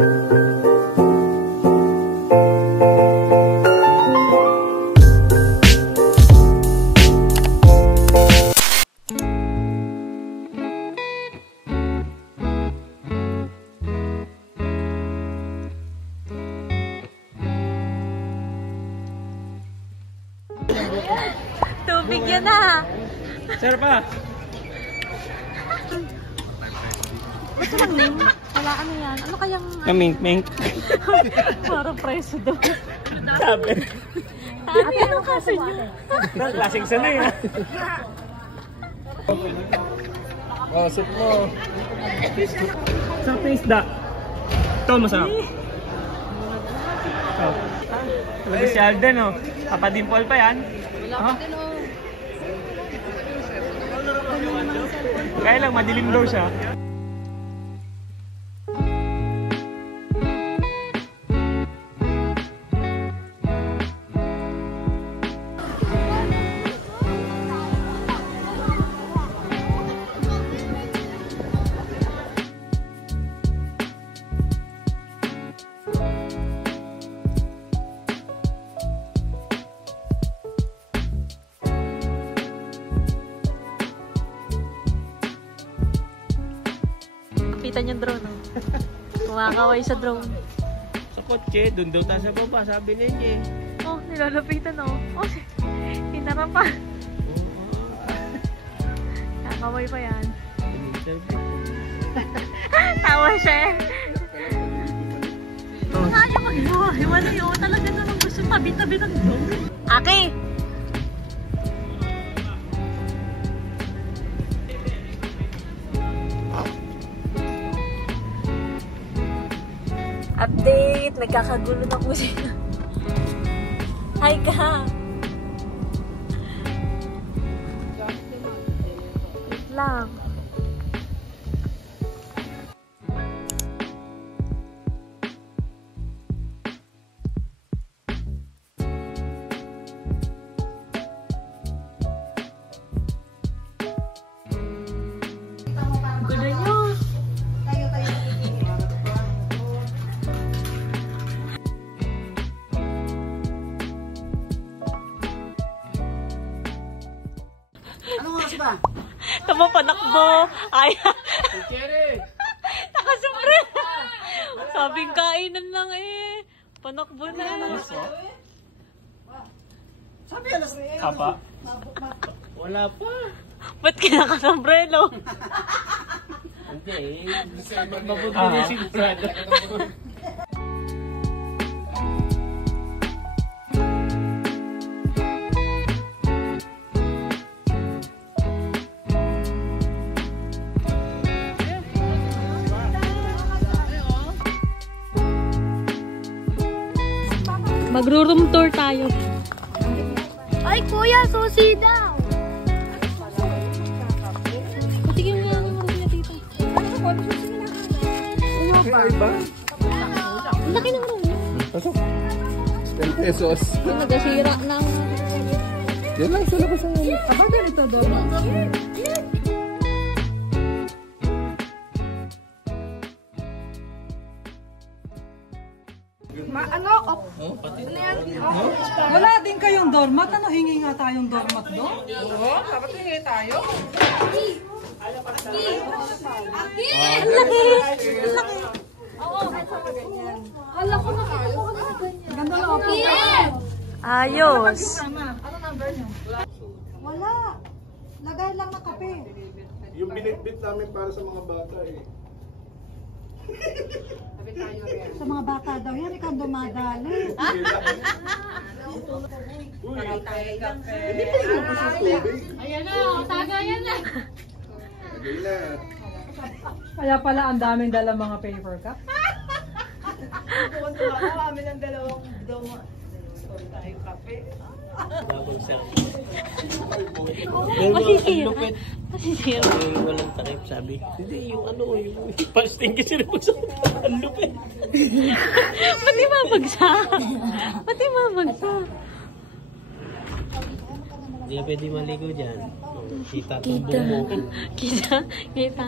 Tubig yan na. Sir pa. Gusto lang name? Wala ano yan. Ano kayang... Kamink-mink. Parang preso daw. Sabi. Ate, anong kaso nyo? Klaseng sanay ha. Oh, soup mo. Sarap na isda. Ito masarap. Oh. Talaga si Alden oh. Papadimpol pa yan. Wala pa din oh. Kaya lang madilim daw siya. Kapitan yung drone, oh. Kumakaway sa drone. Sa kotse, dun daw tayo sa baba, sabi niya eh. Oh, nilalapitan, oh. Oh, hinarap pa. Kakaway pa yan. Tawa siya eh. Kaya mag-hiwalay, oh. Talaga naman gusto tabi-tabi ng drone. Aki! Update! Nagkakagulo na po siya. Hi ka! Wait lang. Gulo nyo! Anong oras ba? Tama panakbo. Ay. Nakasumbre. Sabing kainan lang eh. Panakbo na. Sabi alas na yan. Apa? Wala pa. Ba't kinakasombrelo? Hindi. Mabuti na sigurado. Magro-room tour tayo. Ay, kuya, susi daw. Patigil nga ang room niya dito. Ay ba? Ang laki ng room niya. Pasok. 10 pesos. Nagasira ng... Yan lang sa labas ng ulit. Aba, ganito doon. Wala din kayong doormat. Ano, hingi nga tayong doormat doon? Oo, dapat hingi tayo. Ganda na ako. Ayos. Wala. Lagay lang na kape. Yung binitbit namin para sa mga bata eh. Sa mga bata daw yan, ikaw dumadali. Hindi pa inubos yung tubig. Ayan na, tagayan na. Lagay na. Kaya pala ang daming dala mga paper cup. Kami ng dalawang doma. Tayong kape. Masisira. Lupit. Masisira. Walang takip sabi. Hindi, yung ano, yung fasting kasi naman sa ang lupit. Pati mabagsak. Pati mabagsak. Hindi na pwede maligo dyan. Kita tubo mo. Kita. Kita.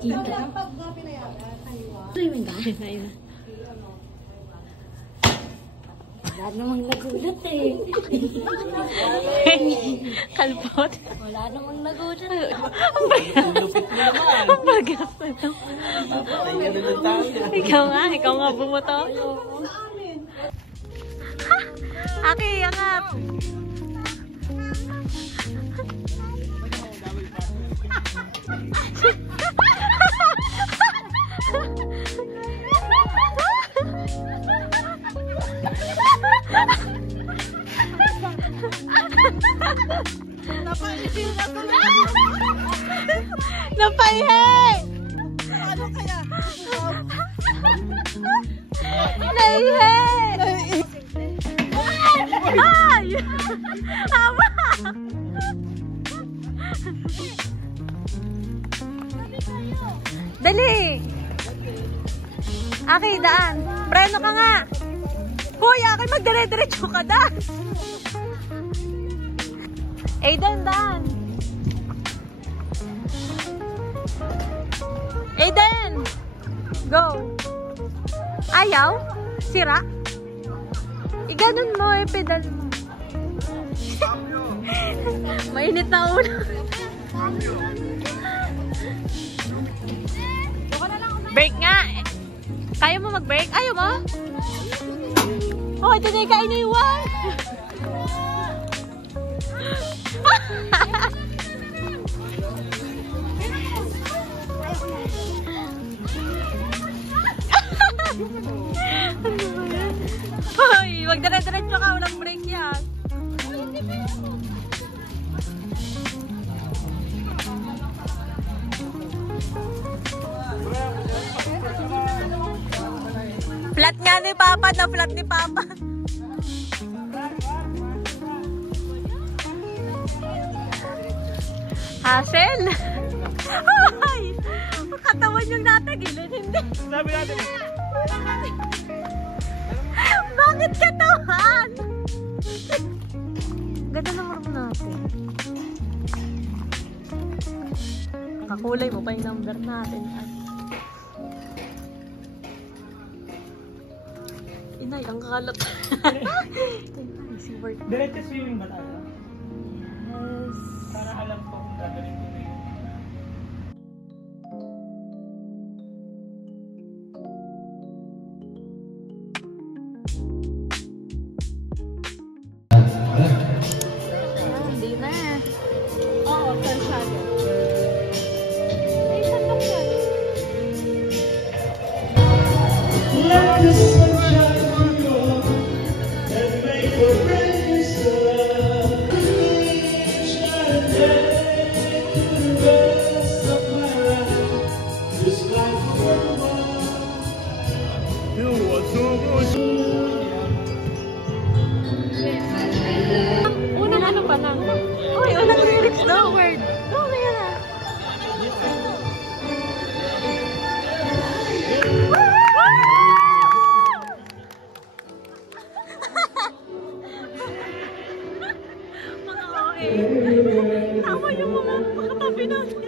Kita. Swimming ka? Ayun na. Wala namang nagulat eh. Kalpot. Wala namang nagulat. Lupit mo naman. Magas na to. Ayun na lang tayo. Ikaw nga bumoto. Aki, angat. Napaihe! Ano kaya? Naihe! Ay! Tama! Dali! Aki, daan. Preno ka nga. Hoy, Aki, magdire-diretso ka, daan. Aiden, daan. Aiden! Go! Ayaw? Sira? Iganon mo, pedal mo. Mainit na ulo. Break nga. Kaya mo mag-break? Ayaw mo? Oh, ito na yung kainiwan. Hoy, wag dire-diretso ka, walang break yan. Flat nga ni Papa, na flat ni Papa. Hassel! Hoy! Katawan yung natagilin, hindi. Sabi natin. Bakit katawan? Ganda ng room natin. Kakulay mo pa yung number natin. Inay, ang kalat. Diretso swimming ba tayo? Yes. Para alam ko kung gagawin ko na yun. Hindi na. Oo, kalsado. Ay, saan ba yan? Unang ano pa lang? Uy, unang lyrics daw, word. Oh, kaya na. Mga okay. Tama yung mga makatabi natin.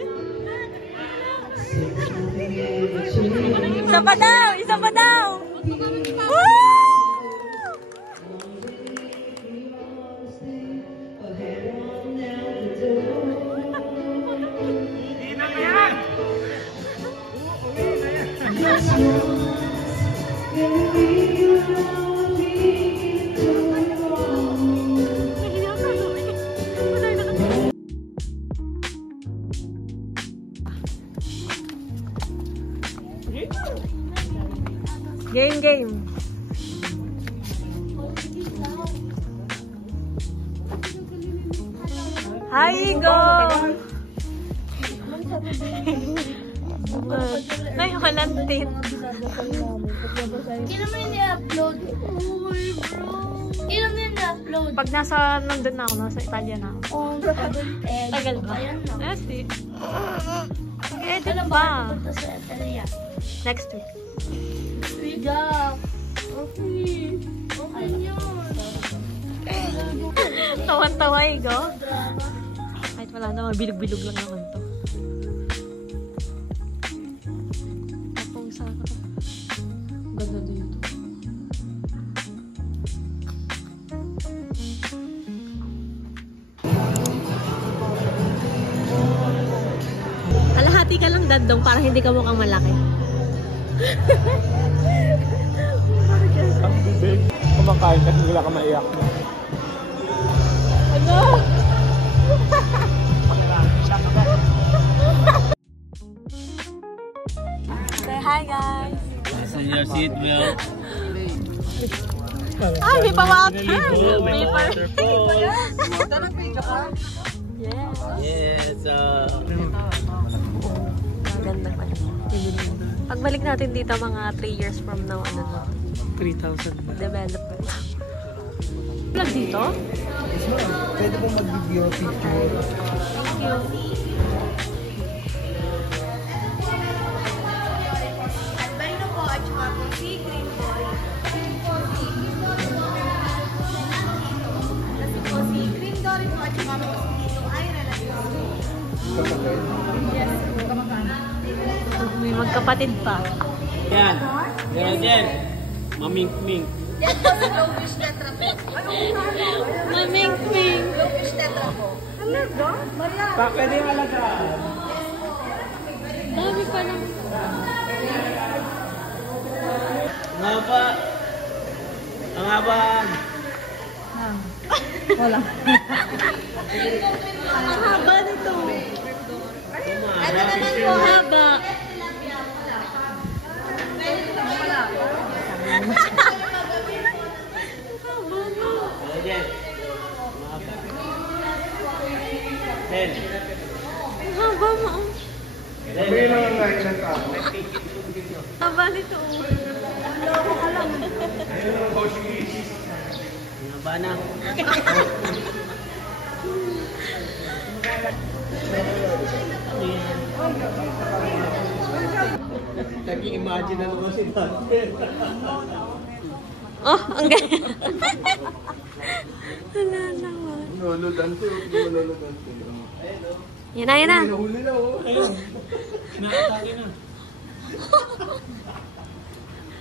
Isa pa daw! Isa pa daw! Woo! Game. Hi, Igor! Nay, kalantin. Kailan mo yung i-upload? Uy, bro. Kailan mo yung i-upload? Pag nandun na ako, nasa Italia na ako. Oo, Tagal ba? Ayan na. Yes, eh. Edit Ano ba? ba? Punta sa Italia. Next week. Biga. Okay. Okay yun. Tawan-tawa, Igor. Kahit wala naman, bilog-bilog lang naman to. Tapos sa ganda dito. Alahati ka lang dadong para hindi ka mukhang malaki. Ang bibig. Kumakain kasi wala ka maiyak na. Ano? Say hi guys! Fasten your seatbelt. Ay, may pa-water! Oh, may Paper! waterfall. Yes! Yes, Maganda pa. Pagbalik natin dito mga 3 years from now, ano na, 3,000. development. Vlog dito? Pwede po mag-video picture. Thank you. Albino po at saka po si Green Dory. Kasi po si Green Dory po at saka po si Tito ay relasyon. May magkapatid pa. Yan. Yan, yan. Mamink-mink. Yan po si Glowfish Tetra po. Maming-ming! Glowfish Tetra po. Pwede yung alagaan. Dami pa lang. Ang haba. Ang haba. Ang haba nito. Ito naman po. Ang haba. Yan. Ten. Ang haba mo. Sabihin lang ang ngayon ng tao. Haba nito. Ang haba na. Nag-i-imagine na naman si Dante. Oh, ang ganda. Wala naman. Nuludan ko. Nuludan ko. Yan na, yan na. Nahuli na oh. Ayun. Nakatali na.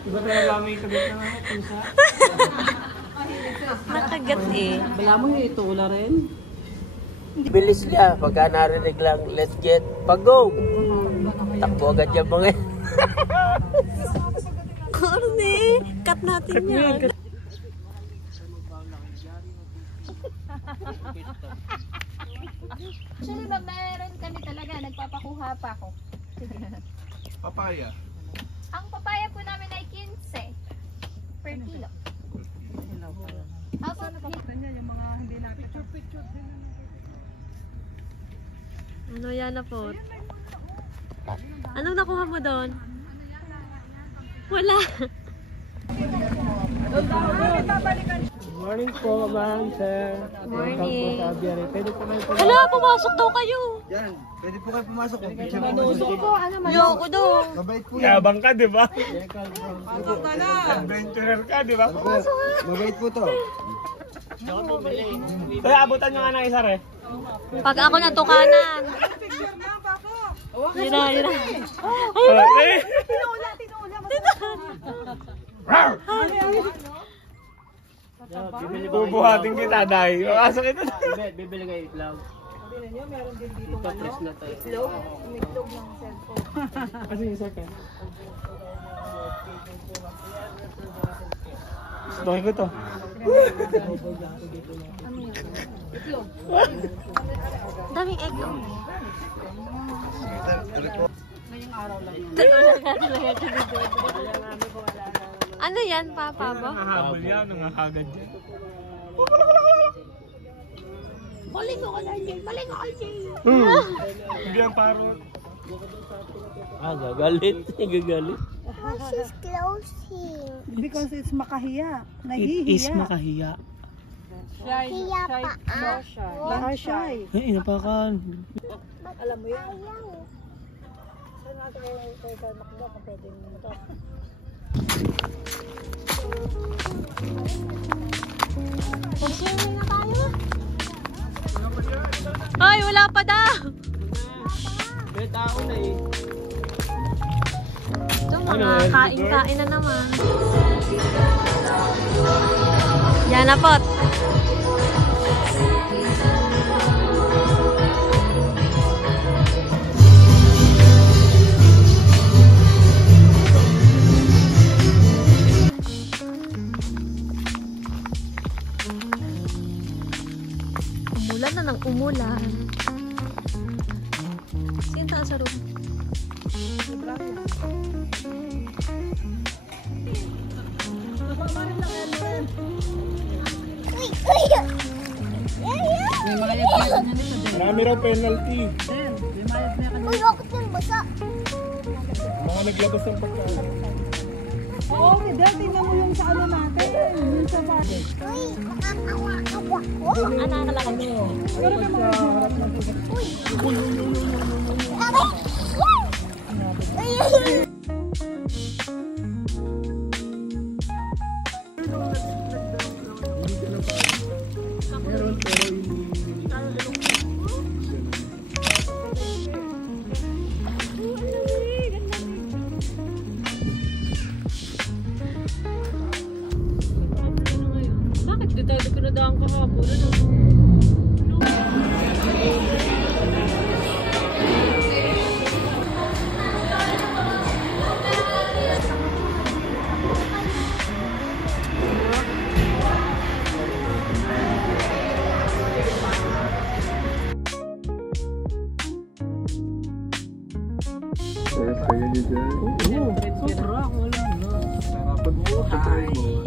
Iba talaga may kabit na nga. Pusa. Nakagat eh. Bala mo yung itula rin. Bilis niya. Pagka narinig lang, let's get pag-go. Takbo agad yung mga. Corny! Cut natin yan. Actually, meron kami talaga. Nagpapakuha pa ako. Papaya. Ang papaya po namin ay 15 per kilo. Apo, Ano yan na po? Anong nakuha mo doon? Wala. Morning po, ma'am, sir. Morning. Pwede po kayo po. Hala, pumasok daw kayo. Yan. Pwede po kayo pumasok. Picture mo. Ayoko daw. Mabait po yan. Yabang ka, di ba? Adventurer ka, di ba? Mabait po to. Kaya abutan nyo nga ng isa rin. Pag ako natukanan. Yun na, yun na. Bubuhatin kita, Day. Makasok ito. Bibili kayo itlog. Ito, press na tayo. umitlog ng cellphone. Kasi yung second. Stokin ko to. Daming egg. Ano yan, Papa ba? Nahabol yan, nangahagad yan. Balik ako na dyan! Balik ako dyan! Hindi ang parot. Gagalit. Gagalit. Because it's makahiya. It Nahihiya. is makahiya. Shy. Shy. Shy. Ay, inapakan. Alam mo yun? Ay, wala pa daw. May tao na eh. Ito. Mga kain-kain na naman. Yan na po. Umulan na ng umulan. Sino taas sa room? Marami raw penalty. Uy, bakit yan basa? Mga naglabas ng pagkain. Oo, Miguel, tingnan mo yung sa ano natin. Yung sa bahay. Uy, nakakawa-kawa ko. Ano ang kalakad? Pero may mga Meron pero hindi. Bakit di tayo pinadaan kahapon? Sobra, wala na. Pag try mo,